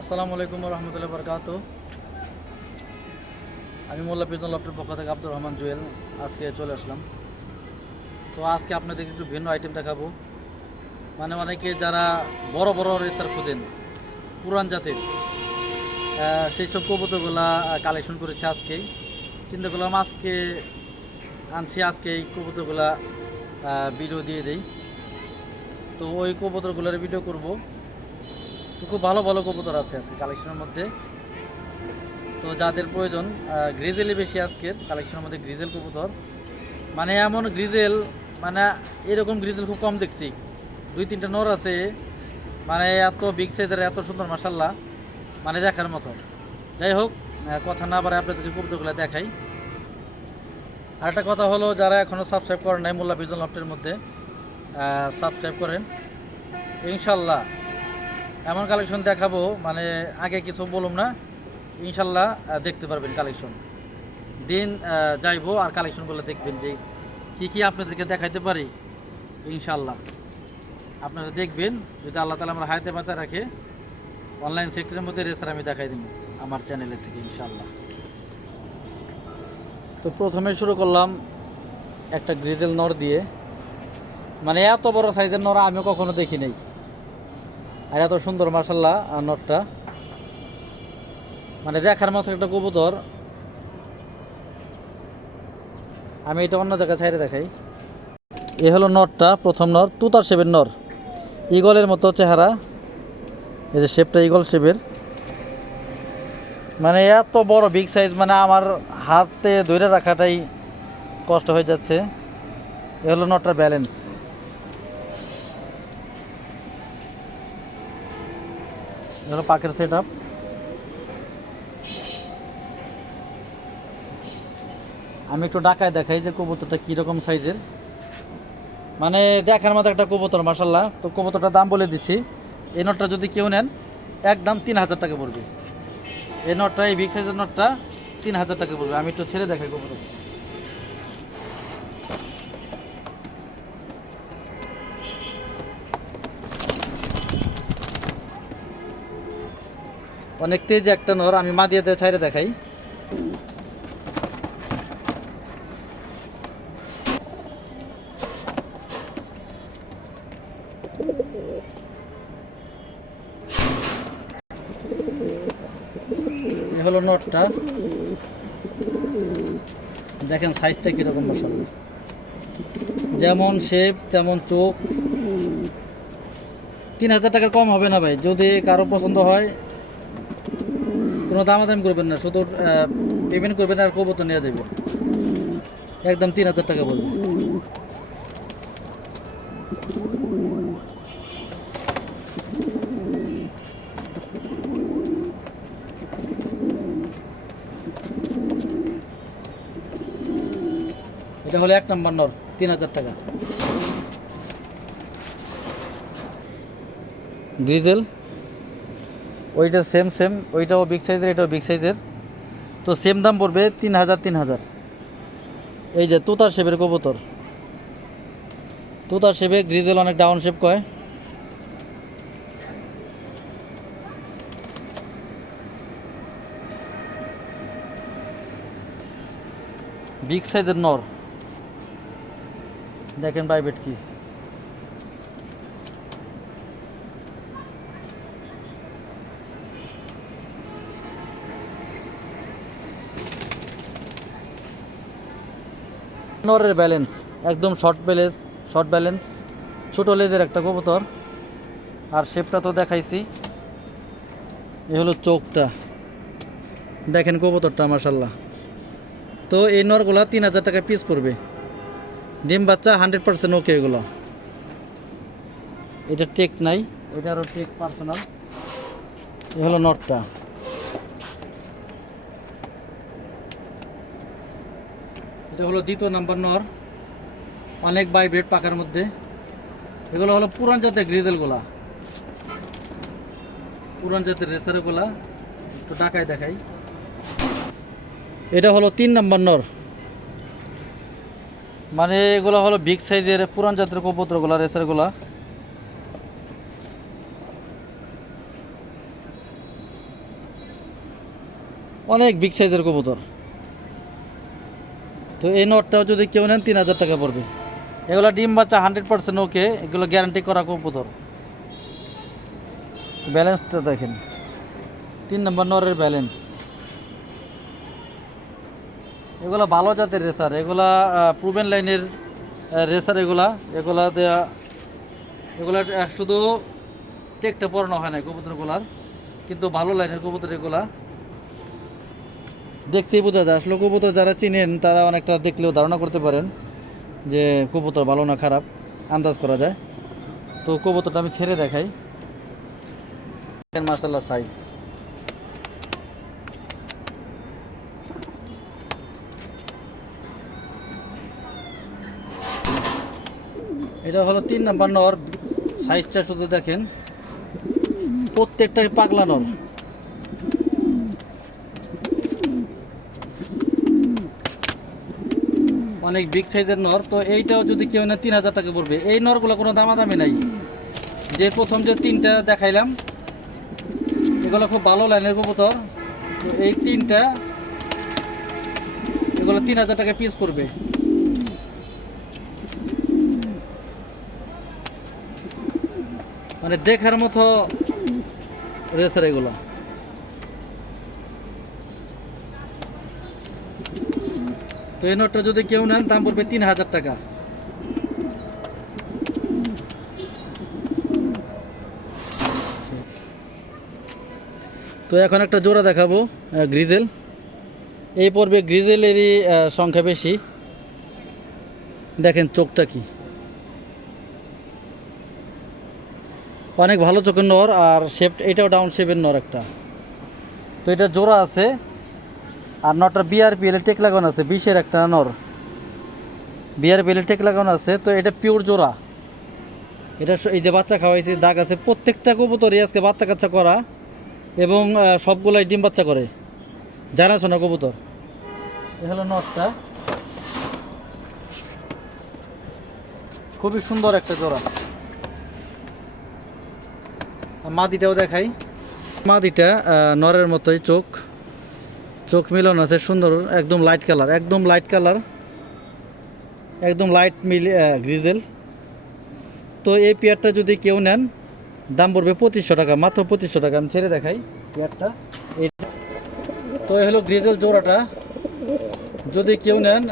আসসালামু আলাইকুম রহমতুল্লাহ বরকাত আমি মোল্লা পিজন লফটের পক্ষ থেকে আব্দুর রহমান জুয়েল আজকে চলে আসলাম। তো আজকে আপনাদের একটু ভিন্ন আইটেম দেখাবো। মানে অনেকে যারা বড় বড় রেসার খোঁজেন, পুরান জাতের সেই সব কবুতরগুলা কালেকশন করেছে আজকে। চিন্তা করলাম আজকে আনছি, আজকে এই কবুতরগুলা ভিডিও দিয়ে দেই। তো ওই কবুতরগুলোর ভিডিও করব। তো খুব ভালো ভালো কবুতর আছে আজকে কালেকশনের মধ্যে। তো যাদের প্রয়োজন গ্রিজেলই বেশি আজকের কালেকশনের মধ্যে গ্রিজেল কবুতর। মানে এমন গ্রিজেল মানে এরকম গ্রিজেল খুব কম দেখছি। দুই তিনটা নর আছে মানে এত বিগ সাইজের এত সুন্দর মাসাল্লাহ মানে দেখার মতো। যাই হোক কথা না বাড়ে আপনাদেরকে কবুতরগুলো দেখাই। আর একটা কথা হলো, যারা এখনও সাবস্ক্রাইব করেন নাই মোল্লা বিজন লফটের মধ্যে সাবস্ক্রাইব করেন। ইনশাল্লাহ এমন কালেকশন দেখাবো মানে আগে কিছু বলুম না। ইনশাল্লাহ দেখতে পারবেন কালেকশন দিন যাইবো আর কালেকশনগুলো দেখবেন যে কী কী আপনাদেরকে দেখাইতে পারি, ইনশাল্লাহ। আপনারা দেখবেন, যদি আল্লাহ তালা আমার হায়াতে বাঁচা রাখে অনলাইন সেক্টরের মধ্যে রেসার আমি দেখাই দিব আমার চ্যানেলের থেকে, ইনশাল্লাহ। তো প্রথমে শুরু করলাম একটা গ্রিজেল নর দিয়ে। মানে এত বড় সাইজের নর আমি কখনো দেখি নাই। আর এত সুন্দর মার্শাল্লাহ নটটা। মানে দেখার মতো একটা কবুতর। আমি এটা অন্য জায়গায় ছাইরে দেখাই। এ হলো নটটা, প্রথম নর, তুতার শেপের নর। ইগলের মতো চেহারা। এই যে শেপটা ইগল শেপের। মানে এত বড় বিগ সাইজ মানে আমার হাতে ধরে রাখাটাই কষ্ট হয়ে যাচ্ছে। এ হলো নটটার ব্যালেন্স এ হলো পাকের সেট আপ আমি একটু ডাকায় দেখাই যে কবুতরটা কীরকম সাইজের। মানে দেখার মতো একটা কবুতর মাসাল্লাহ তো কবুতরটার দাম বলে দিছি। এই নটটা যদি কেউ নেন, একদম তিন হাজার টাকা পড়বে। এই নটটা, এই বিগ সাইজের নটটা, তিন হাজার টাকা পড়বে। আমি একটু ছেড়ে দেখাই কবুতর অনেক তেজ একটা নর, আমি মা দিয়ে ছাইরে দেখাই। হলো নটটা। দেখেন সাইজটা কীরকম মশাল যেমন শেপ তেমন চোখ। তিন হাজার টাকার কম হবে না ভাই, যদি কারও পছন্দ হয় কোনো দামাদামি করবেন না শুধু পেমেন্ট করবেন আর কবুতর নেওয়া যাবে একদম তিন হাজার টাকা বলবে। এটা হলো এক নম্বর নর, তিন হাজার টাকা। গ্রিজেল ওইটা সেম সেম ওইটাও বিগ সাইজের এটাও বিগ সাইজের তো সেম দাম পড়বে তিন হাজার তিন হাজার। এই যে তুতার শেপের কবুতর। তুতার শেপে গ্রিজেল অনেক ডাউন শেপ কয় বিগ সাইজের নর। দেখেন প্রাইভেট কি। নরের ব্যালেন্স একদম শর্ট ব্যালেন্স শর্ট ব্যালেন্স ছোটো লেজের একটা কবুতর। আর শেপটা তো দেখাইছি। এ হলো চোখটা। দেখেন কবুতরটা মাসাল্লাহ তো এই নরগুলা তিন হাজার টাকা পিস পড়বে। ডিম বাচ্চা হান্ড্রেড পার্সেন্ট ওকে এগুলো। এটা টেক নাই এটারও টেক পার্সোনাল এ হলো নটটা। এটা হলো দ্বিতীয় নাম্বার নর। অনেক ভাইব্রেট পাকার মধ্যে। এগুলো হলো পুরান জাতের গ্রিজেলগুলা। পুরান জাতের রেসারগুলা। একটু ডাকায় দেখাই। এটা হলো তিন নাম্বার নর। মানে এগুলো হলো বিগ সাইজের পুরান জাতের কবুতরগুলা, রেসারগুলা। অনেক বিগ সাইজের কবুতর। তো এই নটটাও যদি কেউ নেন, তিন হাজার টাকা পড়বে। এগুলো ডিম বাচ্চা হান্ড্রেড পার্সেন্ট ওকে, এগুলো গ্যারান্টি করা কবুতর। ব্যালেন্সটা দেখেন। তিন নম্বর নরের ব্যালেন্স এগুলা ভালো জাতের রেসার এগুলা প্রুভেন লাইনের রেসার এগুলা। এগুলা এগুলা শুধু টেকটা পড়ানো হয় না কবুতরগুলার, কিন্তু ভালো লাইনের কবুতর এগুলা। দেখতেই বোঝা যায়। আসলে কবুতর যারা চিনেন, তারা অনেকটা দেখলেও ধারণা করতে পারেন যে কবুতর ভালো না খারাপ, আন্দাজ করা যায়। তো কবুতরটা আমি ছেড়ে দেখাই। মার্শাল্লাহ সাইজ এটা হলো তিন নাম্বার নর। সাইজটা শুধু দেখেন। প্রত্যেকটাই পাগলা নর। অনেক বিগ সাইজের নর, তো এইটাও যদি কেউ না তিন হাজার টাকা পড়বে। এই নরগুলো কোনো দামাদামি নাই। যে প্রথম যে তিনটা দেখাইলাম, এগুলো খুব ভালো লাইনের কবুতর। তো এই তিনটা, এগুলো তিন হাজার টাকা পিস পড়বে। মানে দেখার মতো রেসার এগুলো। তো এই নোটটা যদি কেউ নেন, দাম পড়বে তিন হাজার টাকা। তো এখন একটা জোড়া দেখাবো গ্রিজেল। এই পর্বে গ্রিজেলেরই সংখ্যা বেশি। দেখেন চোখটা কি। অনেক ভালো চোখের নর, আর শেপ এটাও ডাউন শেপের নর একটা। তো এটা জোড়া আছে। আর নটটা বিআরপিএল টেক লাগানো আছে, বিশের একটা নর। বিআরপিএল টেক লাগানো আছে, তো এটা পিওর জোড়া। এটা এই যে বাচ্চা খাওয়াইছে, দাগ আছে, প্রত্যেকটা কবুতরই আজকে বাচ্চা কাচ্চা করা এবং সবগুলাই ডিম বাচ্চা করে। জানাশোনা কবুতর। এ হলো নটটা। খুবই সুন্দর একটা জোড়া। মাদিটাও দেখাই। মাদিটা নরের মতোই চোখ। চোখ মিলন আছে, সুন্দর, একদম লাইট কালার একদম লাইট কালার একদম লাইট মিল গ্রিজেল তো এই পেয়ারটা যদি কেউ নেন, দাম পড়বে পঁচিশশো টাকা, মাত্র পঁচিশশো টাকা, আমি ছেড়ে দেখাই পেয়ারটা। এই তো এই হলো গ্রিজেল জোড়াটা। যদি কেউ নেন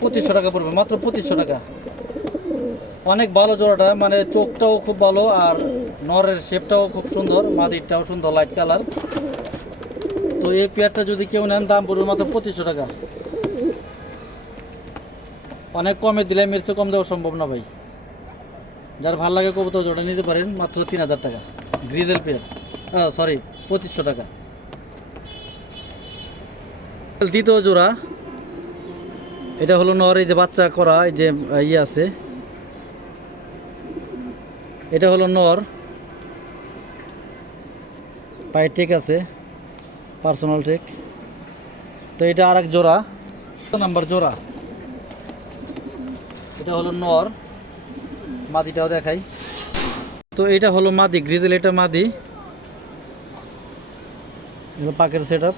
পঁচিশশো টাকা পড়বে, মাত্র পঁচিশশো টাকা। অনেক ভালো জোড়াটা মানে চোখটাও খুব ভালো, আর নরের শেপটাও খুব সুন্দর, মাদিরটাও সুন্দর লাইট কালার তো এই পেয়ারটা যদি কেউ নেন, দাম পড়বে মাত্র পঁচিশশো টাকা। অনেক কমে দিলে মির্চে কম দেওয়া সম্ভব না ভাই। যার ভালো লাগে কবুতর জোড়া নিতে পারেন, মাত্র তিন হাজার টাকা। Grizzle pair. সরি পঁচিশশো টাকা। দ্বিতীয় জোড়া, এটা হলো নর, এই যে বাচ্চা করা, এই যে ইয়ে আছে। এটা হলো নর। পায়ে ঠিক আছে। পার্সোনাল টেক তো এটা আর এক জোড়া নাম্বার জোড়া। এটা হলো নর। মাদিটাও দেখাই। তো এটা হলো মাদি গ্রিজেল এটা মাদি। পাকের সেট আপ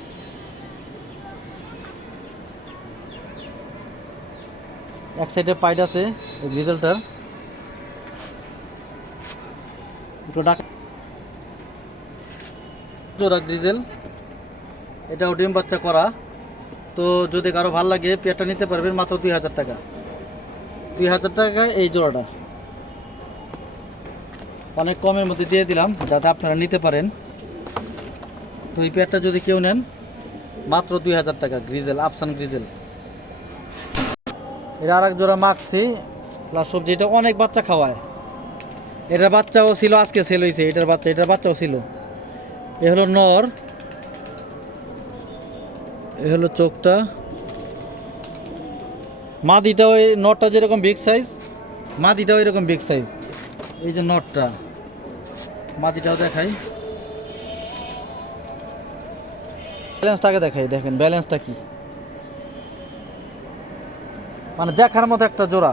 এক সাইডে পাইট আছে গ্রিজেলটার জোড়া গ্রিজেল এটাও ডিম বাচ্চা করা। তো যদি কারও ভালো লাগে, পেয়ারটা নিতে পারবেন মাত্র দুই হাজার টাকা। দুই হাজার টাকা এই জোড়াটা। অনেক কমের মধ্যে দিয়ে দিলাম, যাতে আপনারা নিতে পারেন। তো এই পেয়ারটা যদি কেউ নেন, মাত্র দুই হাজার টাকা, গ্রিজেল আপসান গ্রিজেল। এর আর এক জোড়া মাখছি প্লাস সবজি, এটা অনেক বাচ্চা খাওয়ায়। এটার বাচ্চাও ছিল, আজকে সেল হয়েছে এটার বাচ্চা, এটার বাচ্চাও ছিল। এ হলো নর। এ হলো চোখটা। মাদিটা ওই নটটা যেরকম বিগ সাইজ মাদিটাও এরকম বিগ সাইজ এই যে নটটা, মাদিটাও দেখাই। ব্যালেন্সটাকে দেখাই, দেখেন ব্যালেন্সটা কি। মানে দেখার মতো একটা জোড়া।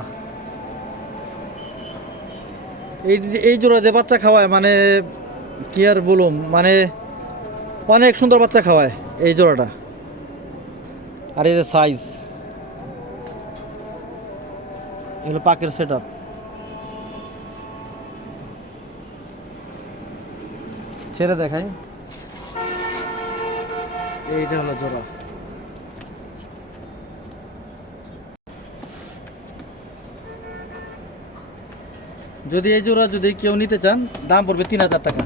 এই এই জোড়া যে বাচ্চা খাওয়ায় মানে কি আর বলুম মানে অনেক সুন্দর বাচ্চা খাওয়ায় এই জোড়াটা। আর এই যে সাইজ এগুলো পাকের সেট আপ ছেড়ে দেখাই। এইটা হলো জোড়া। যদি এই জোড়া যদি কেউ নিতে চান, দাম পড়বে তিন হাজার টাকা।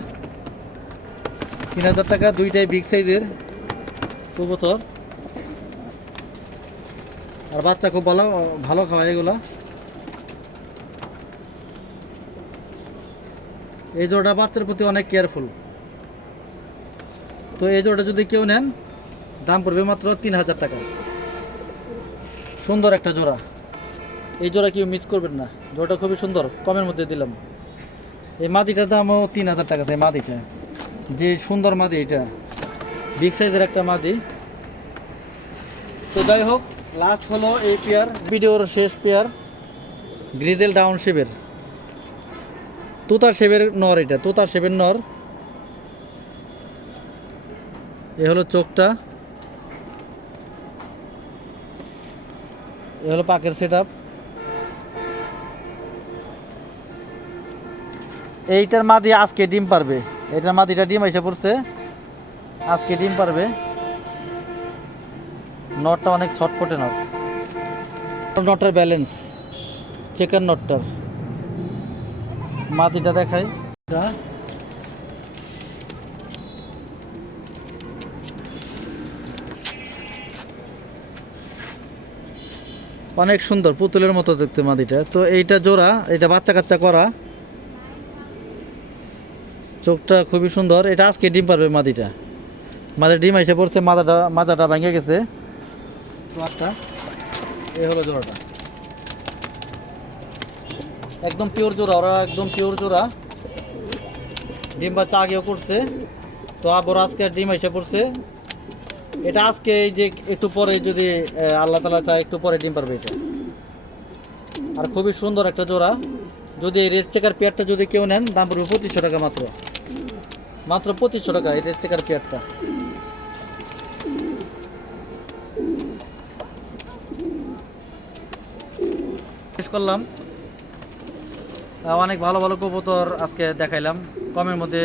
তিন হাজার টাকা, দুইটাই বিগ সাইজের কবুতর। আর বাচ্চা খুব ভালো ভালো খাওয়ায় এগুলা। এই জোড়াটা বাচ্চার প্রতি অনেক কেয়ারফুল তো এই জোড়াটা যদি কেউ নেন, দাম পড়বে মাত্র তিন হাজার টাকা। সুন্দর একটা জোড়া। এই জোড়া কেউ মিস করবেন না। জোড়াটা খুবই সুন্দর, কমের মধ্যে দিলাম। এই মাদিটার দামও তিন হাজার টাকা, এই মাদিটা। যে সুন্দর মাদি এটা বিগ সাইজের একটা মাদি। তো যাই হোক লাস্ট হলো এই পেয়ার ভিডিওর শেষ পেয়ার গ্রিজেল ডাউন শেপের তুতার শেপের নর এটা, তুতার শেপের নর। এ হলো চোখটা। এ হলো পাকের সেট এইটার মাদি আজকে ডিম পারবে। এটার মাদিটা ডিম এসে পড়ছে। আজকে ডিম পারবে। নটটা অনেক ছটপটে নট। নটার ব্যালেন্স চেকার নটটার মাদিটা দেখাই। অনেক সুন্দর পুতুলের মতো দেখতে মাদিটা তো এইটা জোড়া এটা বাচ্চা কাচ্চা করা। চোখটা খুবই সুন্দর। এটা আজকে ডিম পারবে মাদিটা মাদের ডিম এসে পড়ছে মাথাটা মাজাটা ভেঙে গেছে। জোড়াটা এই হলো জোড়াটা। একদম পিওর জোড়া, ওরা একদম পিওর জোড়া। ডিম বাচ্চা আগেও করছে, তো আবার আজকে ডিম এসে পড়ছে। এটা আজকে এই যে একটু পরে যদি আল্লাহ তালা চায়, একটু পরে ডিম পারবে এটা। আর খুবই সুন্দর একটা জোড়া। যদি এই রেড চেকার পেয়ারটা যদি কেউ নেন, দাম পড়বে পঁচিশশো টাকা মাত্র। মাত্র পঁচিশশো টাকা এই রেড চেকার পেয়ারটা। করলাম। অনেক ভালো ভালো কবুতর আজকে দেখাইলাম। কমের মধ্যে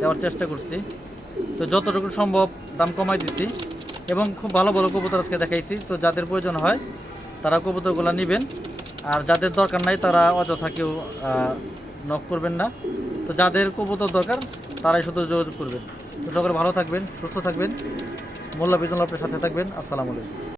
দেওয়ার চেষ্টা করছি। তো যতটুকু সম্ভব দাম কমাই দিচ্ছি এবং খুব ভালো ভালো কবুতর আজকে দেখাইছি। তো যাদের প্রয়োজন হয়, তারা কবুতরগুলো নেবেন। আর যাদের দরকার নাই, তারা অযথা কেউ নক করবেন না। তো যাদের কবুতর দরকার, তারাই শুধু যোগাযোগ করবেন। তো সকলে ভালো থাকবেন, সুস্থ থাকবেন। মোল্লা বিজন আপনার সাথে থাকবেন। আসসালামু আলাইকুম।